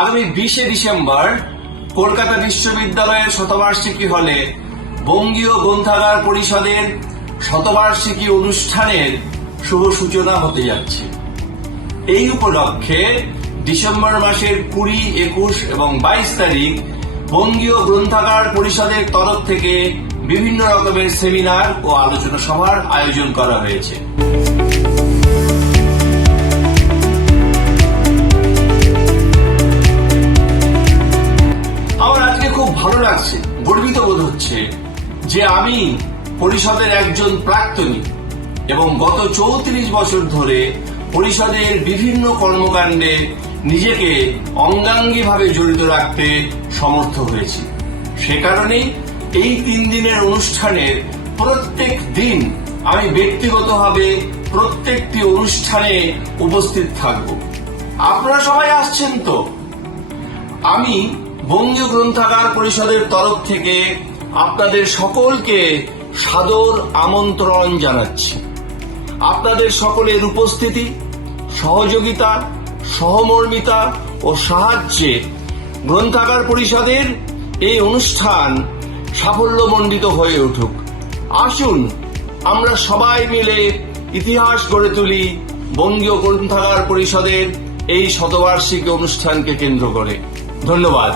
আগামী বিশে ডিসেম্বর কলকাতা বিশ্ববিদ্যালয়ের শতবার্ষিকী হলে বঙ্গীয় গ্রন্থাগার পরিষদের শতবার্ষিকী অনুষ্ঠানের শুভ সূচনা হতে যাচ্ছে। এই উপলক্ষে ডিসেম্বর মাসের কুড়ি, একুশ এবং বাইশ তারিখ বঙ্গীয় গ্রন্থাগার পরিষদের তরফ থেকে বিভিন্ন রকমের সেমিনার ও আলোচনা সভার আয়োজন করা হয়েছে। হচ্ছে যে আমি পরিষদের একজন প্রাক্তনী এবং গত চৌত্রিশ বছর ধরে পরিষদের বিভিন্ন কর্মকাণ্ডে নিজেকে অঙ্গাঙ্গিভাবে জড়িত রাখতে সমর্থ হয়েছি। সে কারণেই এই তিন দিনের অনুষ্ঠানের প্রত্যেক দিন আমি ব্যক্তিগতভাবে প্রত্যেকটি অনুষ্ঠানে উপস্থিত থাকব। আপনারা সবাই আসছেন তো? আমি বঙ্গীয় গ্রন্থাগার পরিষদের তরফ থেকে আপনাদের সকলকে সাদর আমন্ত্রণ জানাচ্ছি। আপনাদের সকলের উপস্থিতি, সহযোগিতা, সহমর্মিতা ও সাহায্যে গ্রন্থাগার পরিষদের এই অনুষ্ঠান সাফল্যমণ্ডিত হয়ে উঠুক। আসুন, আমরা সবাই মিলে ইতিহাস গড়ে তুলি বঙ্গীয় গ্রন্থাগার পরিষদের এই শতবার্ষিকী অনুষ্ঠানকে কেন্দ্র করে। ধন্যবাদ।